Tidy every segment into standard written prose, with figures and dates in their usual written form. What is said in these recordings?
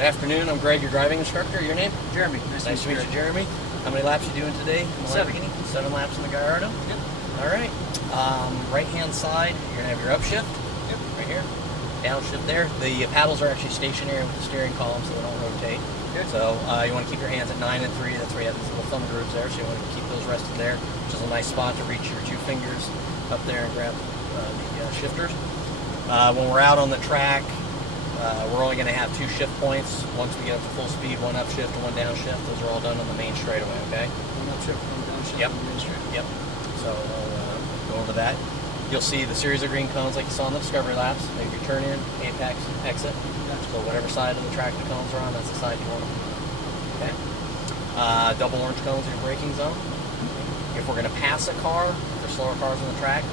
Good afternoon. I'm Greg, your driving instructor. Your name? Jeremy. Nice to meet you, Jeremy. How many laps you doing today? 7. 7 laps in the Gallardo? Yep. All right. Right-hand side, you're going to have your upshift. Yep. Right here. Downshift there. The paddles are actually stationary with the steering column, so they don't rotate. Good. So you want to keep your hands at 9 and 3. That's where you have these little thumb grooves there, so you want to keep those rested there, which is a nice spot to reach your 2 fingers up there and grab the shifters. When we're out on the track, we're only going to have 2 shift points. Once we get up to full speed, 1 upshift and 1 downshift. Those are all done on the main straightaway, okay? 1 upshift, 1 downshift, Yep. on the main straight. Yep. So we'll go over that. You'll see the series of green cones like you saw in the Discovery laps. Maybe your turn in, apex, exit. Gotcha. So whatever side of the track the cones are on, that's the side you want them on. Okay? Double orange cones are your braking zone. If we're going to pass a car, for slower cars on the track,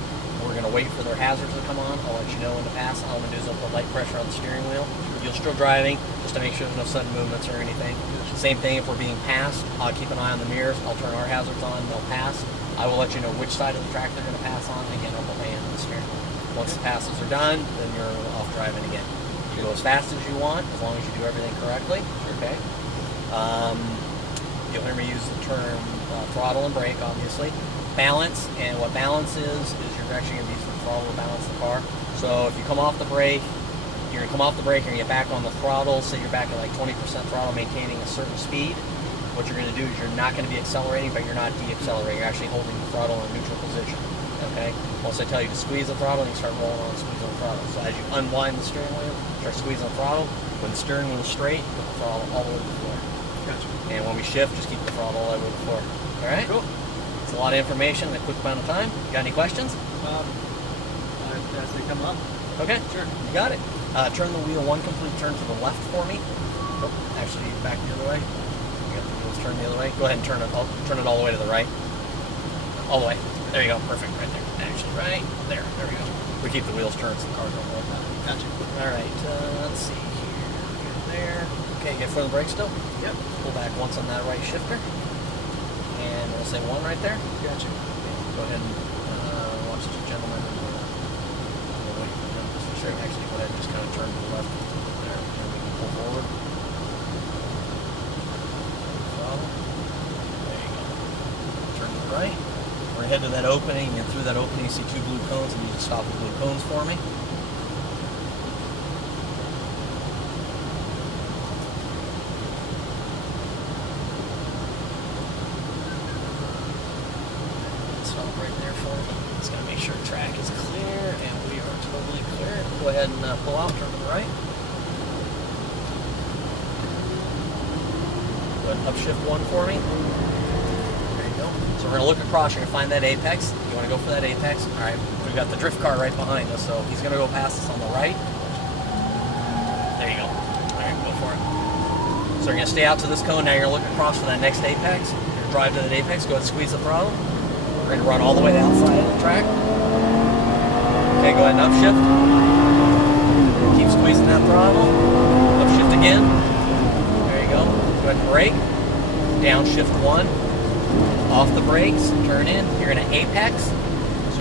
we're going to wait for their hazards to come on. I'll let you know when to pass. All I'm going to do is I'll put light pressure on the steering wheel. You're still driving, just to make sure there's no sudden movements or anything. Same thing if we're being passed. I'll keep an eye on the mirrors. I'll turn our hazards on. They'll pass. I will let you know which side of the track they're going to pass on. Again, I'll put my hand on the steering wheel. Once the passes are done, then you're off driving again. You go as fast as you want, as long as you do everything correctly. Okay. You'll hear me use the term throttle and brake, obviously. Balance, and what balance is you're actually going to use the throttle to balance the car. So if you come off the brake, you're going to come off the brake and you get back on the throttle. Say you're back at like 20% throttle, maintaining a certain speed. What you're going to do is you're not going to be accelerating, but you're not de-accelerating. You're actually holding the throttle in a neutral position. Okay? Once I tell you to squeeze the throttle, you start rolling on and squeezing the throttle. So as you unwind the steering wheel, start squeezing the throttle. When the steering wheel is straight, put the throttle all the way to the floor. Gotcha. And when we shift, just keep the throttle all the way to the floor. All right? Cool. It's a lot of information in a quick amount of time. You got any questions? As they come up. Okay, sure. You got it. Turn the wheel 1 complete turn to the left for me. Oh, actually, back the other way. You got the wheels turned the other way. Go ahead and turn it. Turn it all the way to the right. All the way. There you go. Perfect. Right there. Actually, right there. There we go. We keep the wheels turned so the cars don't roll. Gotcha. All right. Let's see here. Good there. Okay, you get foot on the brake still? Yep. Pull back once on that right shifter. And we'll say 1 right there. Gotcha. Go ahead and watch the gentleman. Wait for him just to sure. Actually, go ahead and just kind of turn to the left. There. And we can pull forward. Throttle. There you go. Turn to the right. We're going to head to that opening, and through that opening, you see 2 blue cones, and you just stop the blue cones for me. Stop right there for me. Just got to make sure the track is clear, and we are totally clear. Go ahead and pull out, turn to the right. Go ahead and upshift 1 for me. There you go. So we're going to look across. You're going to find that apex. You want to go for that apex. All right. We've got the drift car right behind us, so he's going to go past us on the right. There you go. All right, go for it. So you're going to stay out to this cone. Now you're going to look across for that next apex. You're going to drive to that apex. Go ahead and squeeze the throttle. We're going to run all the way to the outside of the track. Okay, go ahead and upshift. Keep squeezing that throttle. Upshift again. There you go. Go ahead and brake. Downshift 1. Off the brakes. Turn in. You're going to apex. So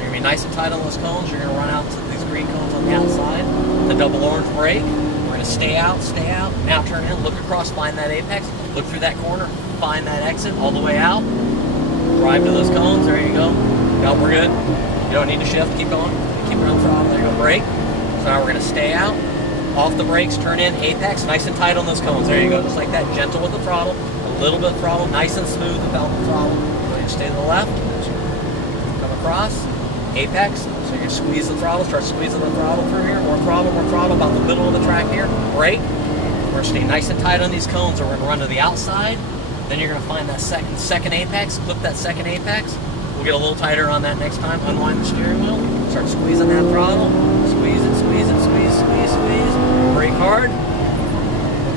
you're going to be nice and tight on those cones. You're going to run out to these green cones on the outside. The double orange brake. We're going to stay out, stay out. Now turn in. Look across. Find that apex. Look through that corner. Find that exit all the way out. Drive to those cones. There you go. No, we're good. You don't need to shift. Keep going. Keep it on the throttle. There you go. Brake. So now we're going to stay out. Off the brakes. Turn in. Apex. Nice and tight on those cones. There you go. Just like that. Gentle with the throttle. A little bit of throttle. Nice and smooth without the throttle. Go ahead and stay to the left. Come across. Apex. So you're going to squeeze the throttle. Start squeezing the throttle through here. More throttle. More throttle. About the middle of the track here. Brake. We're going to stay nice and tight on these cones. So we're going to run to the outside. Then you're going to find that second apex, clip that second apex. We'll get a little tighter on that next time. Unwind the steering wheel. Start squeezing that throttle. Squeeze it, squeeze it, squeeze, squeeze, squeeze. Brake hard.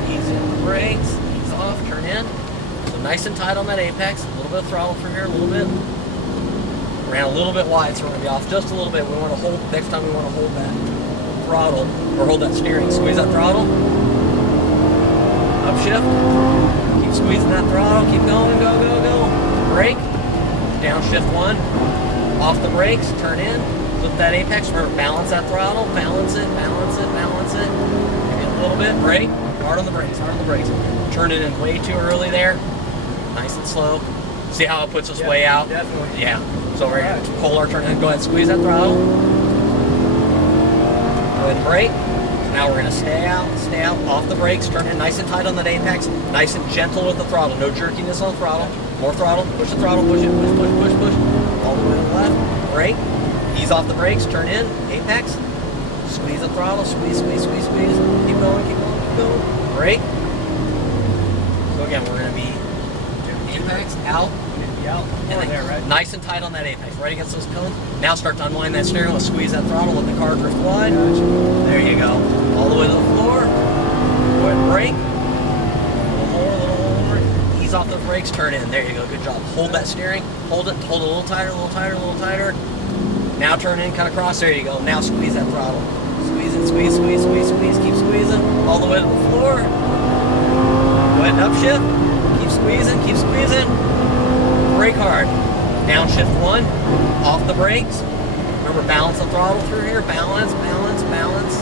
Ease in the brakes. Ease off. Turn in. So nice and tight on that apex. A little bit of throttle through here, a little bit. Ran a little bit wide, so we're going to be off just a little bit. We want to hold, next time we want to hold that throttle, or hold that steering. Squeeze that throttle. Upshift. Keep squeezing that throttle. Keep going. Go, go, go. Brake. Downshift 1. Off the brakes. Turn in. Flip that apex. Remember, balance that throttle. Balance it. Balance it. Balance it. Maybe a little bit. Brake. Hard on the brakes, hard on the brakes. Turn it in way too early there. Nice and slow. See how it puts us way out? Definitely. Yeah. So we're going to pull our turn in. Go ahead and squeeze that throttle. Go ahead and brake. So now we're going to stay out, off the brakes, turn in nice and tight on that apex, nice and gentle with the throttle. No jerkiness on the throttle. More throttle, push the throttle, push it, push, push, push, push. All the way to the left. Brake. Ease off the brakes, turn in, apex. Squeeze the throttle, squeeze, squeeze, squeeze, squeeze. Keep going, keep going, keep going. Brake. So again, we're going to be apex, out. Out. And There, right? nice and tight on that apex, right against those cones. Now start to unwind that steering wheel, squeeze that throttle, let the car drift wide. Gotcha. There you go. All the way to the floor. Go ahead and brake. A little more, a little more. Ease off those brakes, turn in. There you go. Good job. Hold that steering. Hold it a little tighter, a little tighter, a little tighter. Now turn in, cut across. There you go. Now squeeze that throttle. Squeeze it, squeeze, squeeze, squeeze, squeeze. Keep squeezing. All the way to the floor. Go ahead and upshift. Keep squeezing, keep squeezing. Brake hard. Downshift 1. Off the brakes. Remember, balance the throttle through here. Balance, balance, balance.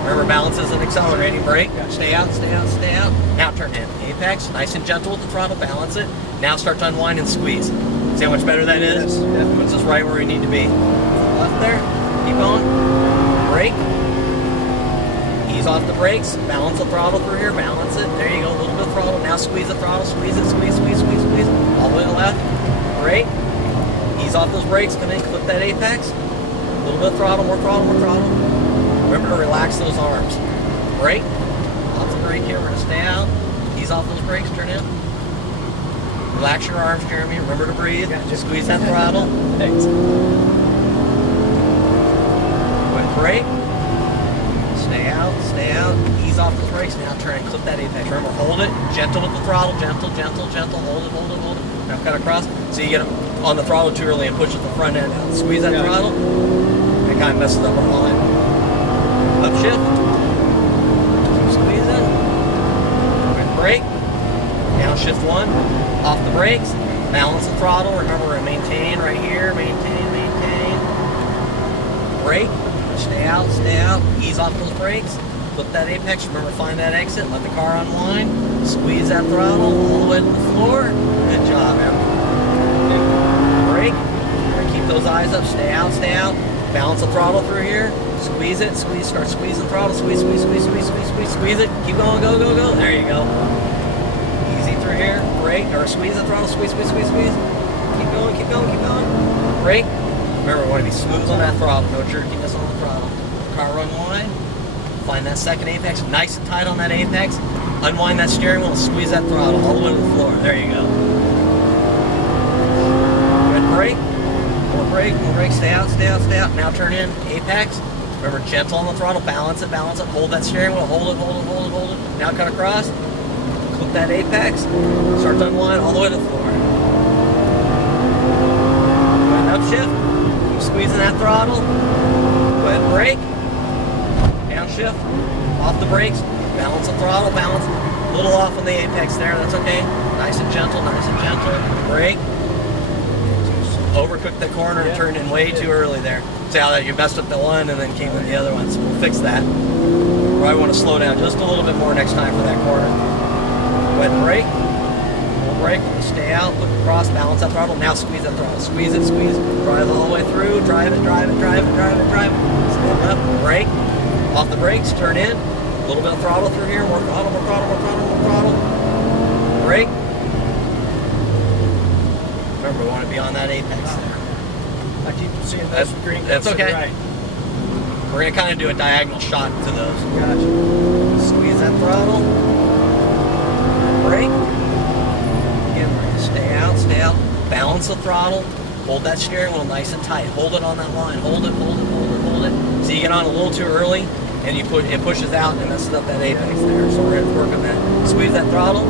Remember, balance is an accelerating brake. Stay out, stay out, stay out. Now turn in. Apex, nice and gentle with the throttle. Balance it. Now start to unwind and squeeze. See how much better that is? Yes, Puts us right where we need to be. Left there. Keep going. Brake. Ease off the brakes. Balance the throttle through here. Balance it. There you go. A little bit of throttle. Now squeeze the throttle. Squeeze it. Squeeze, squeeze, squeeze, squeeze. All the way to the left. Brake. Ease off those brakes. Come in. Clip that apex. A little bit of throttle. More throttle. More throttle. Remember to relax those arms. Brake. Off the brake here. We're going to stay out. Ease off those brakes. Turn in. Relax your arms, Jeremy. Remember to breathe. Just squeeze that throttle. Thanks. Go ahead. Brake. Stay out, ease off the brakes, now turn and clip that apex. Remember, hold it, gentle with the throttle, gentle, gentle, gentle, hold it, hold it, hold it. Now cut across, so you get on the throttle too early and push at the front end out. Squeeze that throttle, it kind of messes up our line. Upshift, keep squeezing, good brake, downshift 1, off the brakes, balance the throttle, remember maintain right here, maintain, maintain, brake. Stay out, ease off those brakes, flip that apex, remember find that exit, let the car unwind, squeeze that throttle all the way to the floor, good job, man. Brake, keep those eyes up, stay out, balance the throttle through here, squeeze it, squeeze, start squeezing throttle, squeeze, squeeze, squeeze, squeeze, squeeze, squeeze, squeeze it, keep going, go, go, go, there you go. Easy through here, brake, or squeeze the throttle, squeeze, squeeze, squeeze, squeeze, keep going, keep going, keep going, brake. Remember, we want to be smooth on that throttle, no jerkiness on the throttle. Car unwind, find that second apex, nice and tight on that apex, unwind that steering wheel and squeeze that throttle all the way to the floor. There you go. Good brake, more brake, stay out. Now turn in, apex. Remember, gentle on the throttle, balance it, hold that steering wheel, hold it. Now cut across, clip that apex, start to unwind all the way to the floor. Go ahead and upshift. Squeezing that throttle, go ahead and brake, downshift, off the brakes, balance the throttle, balance, a little off on the apex there, that's okay, nice and gentle, brake, overcooked the corner and turned in way too early there. See how that you messed up the one and then came with the other one, so we'll fix that. Probably want to slow down just a little bit more next time for that corner. Go ahead and brake. Brake, stay out, look across, balance that throttle, now squeeze that throttle, squeeze it, drive all the way through, drive it, stay up, brake, off the brakes, turn in, a little bit of throttle through here, more throttle, brake. Remember, we want to be on that apex there. I keep seeing those green. That's okay. Right. We're going to kind of do a diagonal shot to those. Gotcha. Squeeze that throttle, brake. Stay out, balance the throttle, hold that steering wheel nice and tight, hold it on that line, hold it. So you get on a little too early, and it pushes out and messes up that apex there, so we're going to work on that. Squeeze that throttle,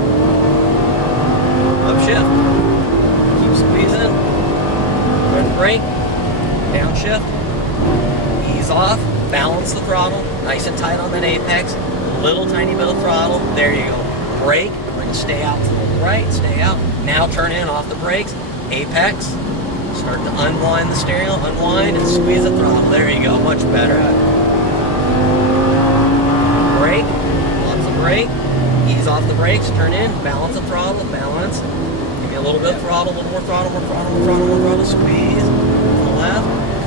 upshift, keep squeezing, go ahead and brake, downshift, ease off, balance the throttle, nice and tight on that apex, little tiny bit of throttle, there you go, brake, we're going to stay out to the right, stay out. Now turn in off the brakes, apex, start to unwind the steering wheel, unwind and squeeze the throttle. There you go, much better. Brake, lots of brake, ease off the brakes, turn in, balance the throttle, balance. Give me a little bit of throttle, a little more throttle, more throttle, more throttle, more throttle, squeeze. To the left,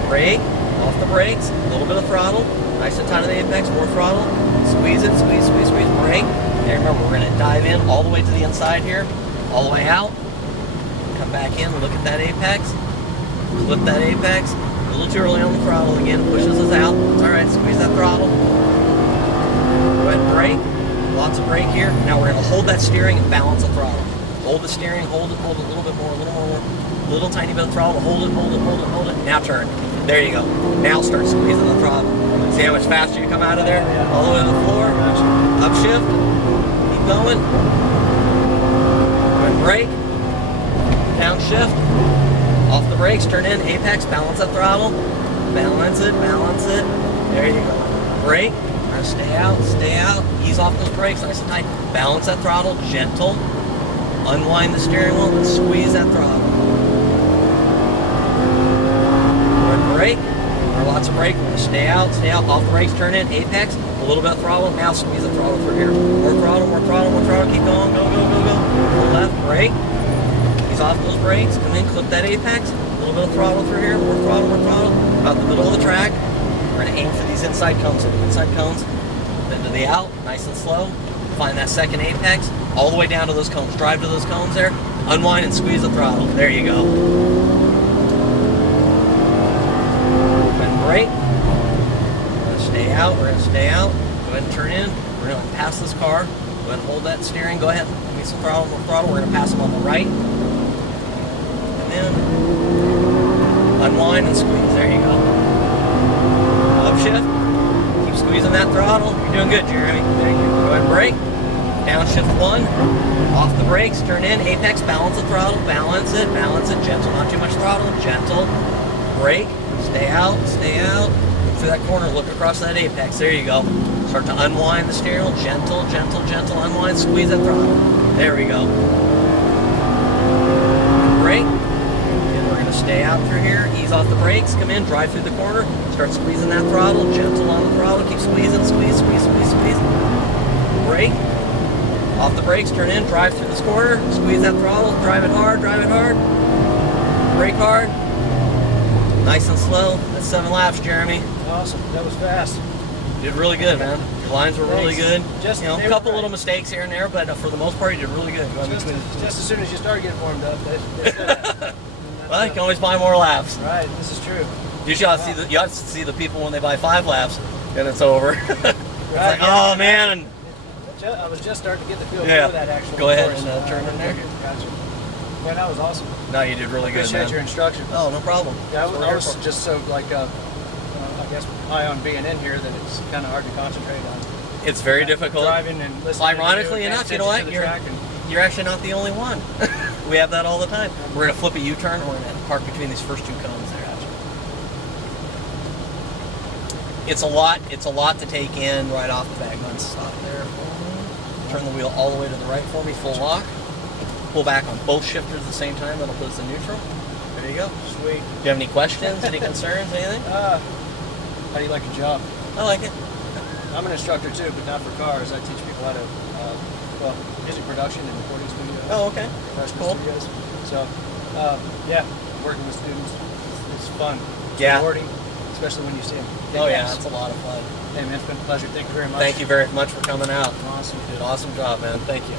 brake, off the brakes, a little bit of throttle, nice and tight on the apex, more throttle, squeeze it, squeeze, squeeze, squeeze, brake. And remember, we're gonna dive in all the way to the inside here, all the way out. Come back in, look at that apex, clip that apex. A little too early on the throttle again, pushes us out. It's all right, squeeze that throttle. Go ahead and brake. Lots of brake here. Now we're gonna hold that steering and balance the throttle. Hold the steering, hold it a little bit more, a little more, little tiny bit of throttle. Hold it, hold it, hold it, hold it. Now turn. There you go. Now start squeezing the throttle. See how much faster you come out of there? All the way to the floor. Upshift. Keep going. Go ahead and brake. Downshift. Off the brakes, turn in, apex, balance that throttle. Balance it, balance it. There you go. Brake. Now stay out, ease off those brakes, nice and tight. Balance that throttle, gentle. Unwind the steering wheel and squeeze that throttle. Brake, or lots of brake. Stay out, off the brakes, turn in, apex, a little bit of throttle. Now squeeze the throttle through here. More throttle, more throttle, more throttle. Keep going, go, go, go, go. Pull left, brake. Ease off those brakes, come in, clip that apex. A little bit of throttle through here, more throttle, more throttle. About the middle of the track. We're going to aim for these inside cones. So the inside cones, then to the out, nice and slow. Find that second apex, all the way down to those cones. Drive to those cones there, unwind and squeeze the throttle. There you go. And brake. We're going to stay out, we're going to stay out. Go ahead and turn in. We're going to pass this car. Go ahead and hold that steering. Go ahead, give me some throttle, more throttle. We're going to pass them on the right. And then unwind and squeeze. There you go. Upshift, keep squeezing that throttle. You're doing good, Jeremy. Thank you. Go ahead and brake. Downshift 1, off the brakes, turn in, apex, balance the throttle, balance it, gentle, not too much throttle, gentle. Brake, stay out, through that corner, look across that apex, there you go. Start to unwind the steering wheel, gentle, gentle, gentle, unwind, squeeze that throttle. There we go. Brake. Stay out through here, ease off the brakes, come in, drive through the corner, start squeezing that throttle, gentle on the throttle, keep squeezing, squeeze, squeeze, squeeze, squeeze. Brake, off the brakes, turn in, drive through this corner, squeeze that throttle, drive it hard, brake hard. Nice and slow, that's 7 laps, Jeremy. Awesome, that was fast. You did really good, man. Your lines were really good. Just, a couple little mistakes here and there, but for the most part, you did really good. Just as soon as you start getting warmed up, that's well, you can always buy more laps. Right, this is true. You should see the people when they buy 5 laps and it's over. It's like, oh man. I was just starting to get the feel for that actually. Go ahead and turn in there. Gotcha. Man, that was awesome. No, you did really good, man. Appreciate your instruction. Oh, no problem. Yeah, I was just so I guess high on being in here that it's kind of hard to concentrate on. It's very difficult. Driving and listening. Ironically enough, you know what? You're actually not the only one. We have that all the time. We're going to flip a U-turn and we're going to park between these first 2 cones there. It's a lot to take in right off the bat. Go and stop there. Turn the wheel all the way to the right for me, full lock. Pull back on both shifters at the same time. That'll put us in neutral. There you go. Sweet. Do you have any questions, any concerns, anything? How do you like your job? I like it. I'm an instructor too, but not for cars. I teach people how to, music production and recording studios. Oh, okay. Professional studios. So, working with students is fun. It's rewarding, especially when you see them. Oh yeah, it's a lot of fun. Hey man, it's been a pleasure. Thank you very much. Thank you very much for coming out. Awesome. You did an awesome job, man. Thank you.